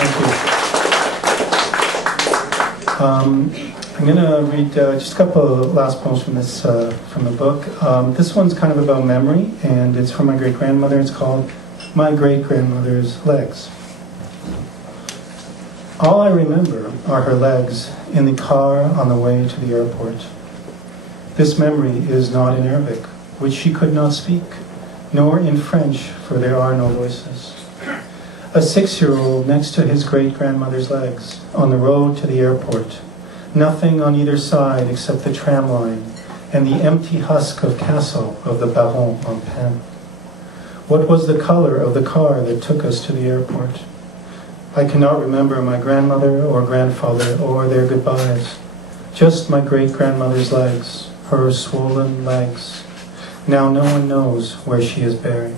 Thank you. I'm going to read just a couple of last poems from this from the book. This one's kind of about memory, and it's from my great-grandmother. It's called My Great-Grandmother's Legs. All I remember are her legs in the car on the way to the airport. This memory is not in Arabic, which she could not speak, nor in French, for there are no voices. A 6-year-old next to his great-grandmother's legs on the road to the airport. Nothing on either side except the tram line and the empty husk of castle of the Baron en Pain. What was the color of the car that took us to the airport? I cannot remember my grandmother or grandfather or their goodbyes. Just my great-grandmother's legs, her swollen legs. Now no one knows where she is buried.